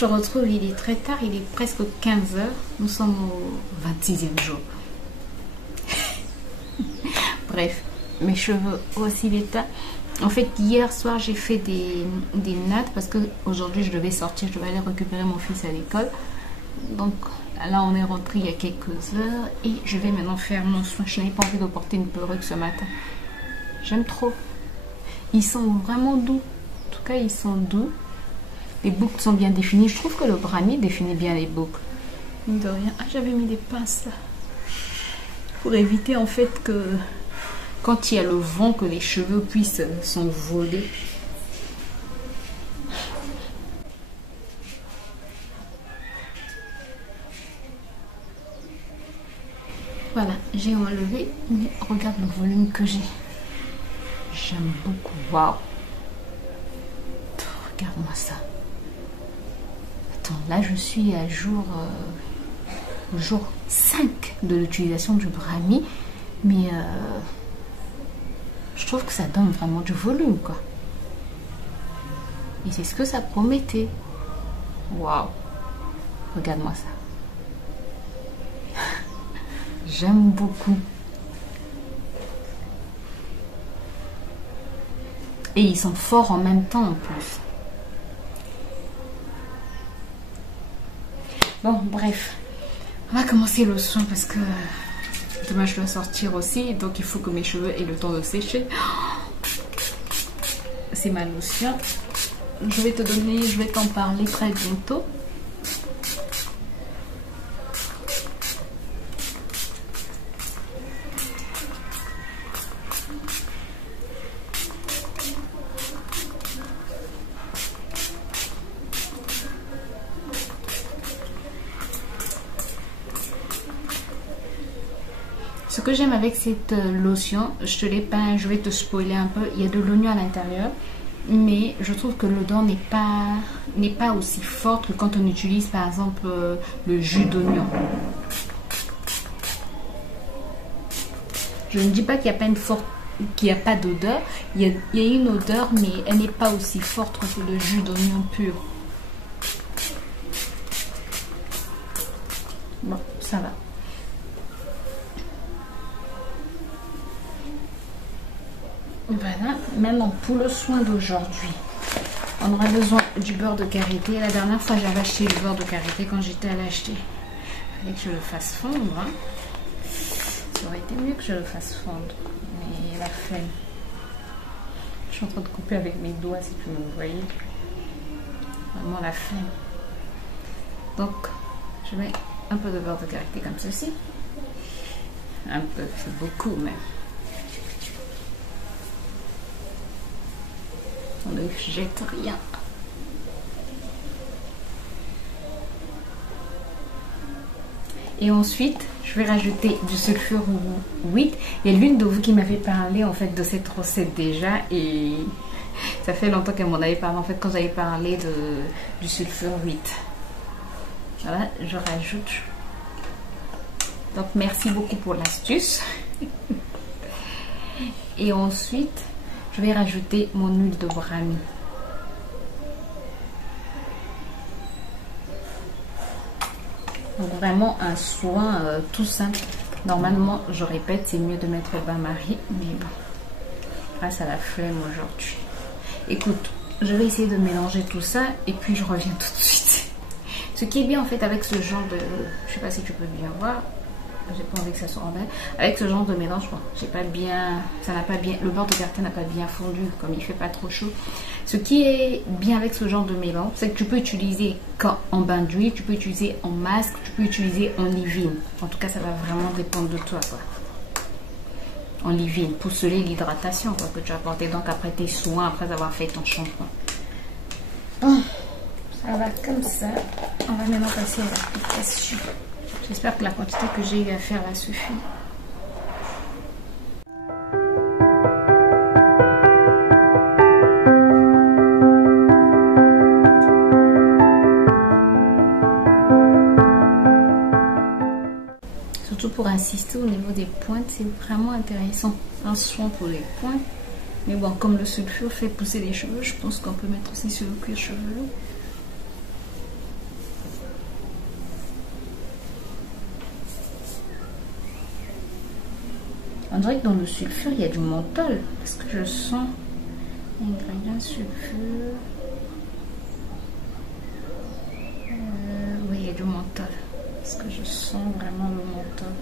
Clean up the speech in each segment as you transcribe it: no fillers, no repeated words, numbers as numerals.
te retrouve, il est très tard, il est presque 15 heures. Nous sommes au 26e jour. Bref, mes cheveux aussi l'état. En fait, hier soir, j'ai fait des nattes parce que aujourd'hui je devais sortir, je devais aller récupérer mon fils à l'école. Donc là, on est rentré il y a quelques heures et je vais maintenant faire mon soin. Je n'avais pas envie de porter une perruque ce matin. J'aime trop. Ils sont vraiment doux. En tout cas, ils sont doux. Les boucles sont bien définies. Je trouve que le brani définit bien les boucles. De rien. Ah, j'avais mis des pinces là. Pour éviter en fait que quand il y a le vent, que les cheveux puissent s'envoler. Voilà, j'ai enlevé, mais regarde le volume que j'ai. J'aime beaucoup. Waouh! Regarde-moi ça. Attends, là je suis à jour 5 de l'utilisation du brani, mais je trouve que ça donne vraiment du volume, quoi. Et c'est ce que ça promettait. Waouh! Regarde-moi ça. J'aime beaucoup. Et ils sont forts en même temps en plus. Bon, bref. On va commencer le soin parce que demain je dois sortir aussi. Donc il faut que mes cheveux aient le temps de sécher. C'est ma lotion. Je vais t'en parler très bientôt. Ce que j'aime avec cette lotion, je te l'ai peint, je vais te spoiler un peu, il y a de l'oignon à l'intérieur, mais je trouve que l'odeur n'est pas aussi forte que quand on utilise par exemple le jus d'oignon. Je ne dis pas qu'il n'y a pas d'odeur, il y a une odeur, mais elle n'est pas aussi forte que le jus d'oignon pur. Bon, ça va. Voilà, maintenant pour le soin d'aujourd'hui, on aura besoin du beurre de karité. La dernière fois j'avais acheté le beurre de karité quand j'étais à l'acheter. Il fallait que je le fasse fondre. Hein. Ça aurait été mieux que je le fasse fondre, mais la flemme. Je suis en train de couper avec mes doigts si tu me voyez. Vraiment la flemme. Donc je mets un peu de beurre de karité comme ceci. Un peu, c'est beaucoup même. On ne jette rien. Et ensuite, je vais rajouter du sulfure 8. Il y a l'une de vous qui m'avait parlé en fait de cette recette déjà. Et ça fait longtemps qu'elle m'en avait parlé en fait quand j'avais parlé du sulfure 8. Voilà, je rajoute. Donc merci beaucoup pour l'astuce. Et ensuite, je vais rajouter mon huile de brani. Donc vraiment un soin tout simple. Normalement, je répète, c'est mieux de mettre bain-marie, mais bon, grâce à la flemme aujourd'hui. Écoute, je vais essayer de mélanger tout ça et puis je reviens tout de suite. Ce qui est bien en fait avec ce genre de, je sais pas si tu peux bien voir. J'ai pas envie que ça soit en bas. Avec ce genre de mélange, bon, j'ai pas bien, ça n'a pas bien, le beurre de karité n'a pas bien fondu comme il fait pas trop chaud. Ce qui est bien avec ce genre de mélange, c'est que tu peux utiliser en bain d'huile, tu peux utiliser en masque, tu peux utiliser en leave-in. En tout cas, ça va vraiment dépendre de toi, quoi. En leave-in, pour sceller l'hydratation que tu as apporté donc après tes soins, après avoir fait ton shampoing. Bon, ça va comme ça. On va maintenant passer à l'application. J'espère que la quantité que j'ai eu à faire là suffit. Surtout pour insister au niveau des pointes, c'est vraiment intéressant. Un soin pour les pointes. Mais bon, comme le sulfure fait pousser les cheveux, je pense qu'on peut mettre aussi sur le cuir chevelu. On dirait que dans le sulfure, il y a du menthol. Parce que je sens ingrédients sulfure. Oui, il y a du menthol. Parce que je sens vraiment le menthol.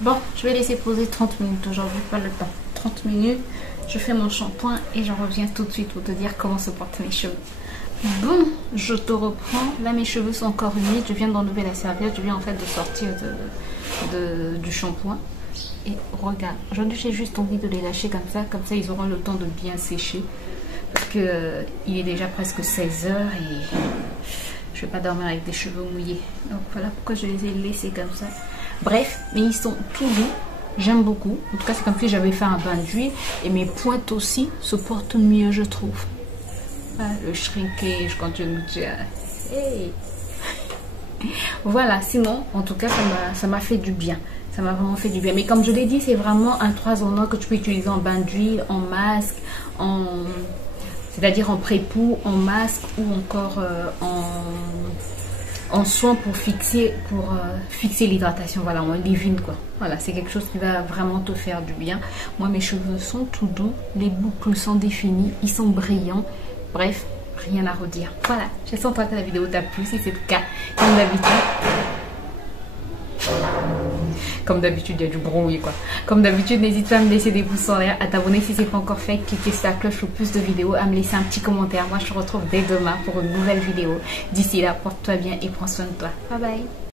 Bon, je vais laisser poser 30 minutes aujourd'hui, pas le temps. 30 minutes, je fais mon shampoing et je reviens tout de suite pour te dire comment se portent mes cheveux. Bon, je te reprends. Là, mes cheveux sont encore humides. Je viens d'enlever la serviette. Je viens en fait de sortir du shampoing. Et regarde, aujourd'hui j'ai juste envie de les lâcher comme ça ils auront le temps de bien sécher. Parce que il est déjà presque 16 h et je ne vais pas dormir avec des cheveux mouillés. Donc voilà pourquoi je les ai laissés comme ça. Bref, mais ils sont tout doux. J'aime beaucoup. En tout cas, c'est comme si j'avais fait un bain d'huile. Et mes pointes aussi se portent mieux, je trouve. Ah, le shrinkage quand tu me dis... Hey. Voilà, sinon, en tout cas, ça m'a fait du bien. Ça m'a vraiment fait du bien. Mais comme je l'ai dit, c'est vraiment un 3 en 1 que tu peux utiliser en bain d'huile, en masque, c'est-à-dire en pré-pou, en masque ou encore en soin pour fixer l'hydratation, voilà, en leave-in quoi. Voilà, c'est quelque chose qui va vraiment te faire du bien. Moi, mes cheveux sont tout doux, les boucles sont définies, ils sont brillants. Bref, rien à redire. Voilà, j'espère que la vidéo t'a plu. Si c'est le cas, comme d'habitude, il y a du bruit quoi. Comme d'habitude, n'hésite pas à me laisser des pouces en l'air, à t'abonner si c'est pas encore fait, cliquer sur la cloche pour plus de vidéos, à me laisser un petit commentaire. Moi, je te retrouve dès demain pour une nouvelle vidéo. D'ici là, porte-toi bien et prends soin de toi. Bye bye.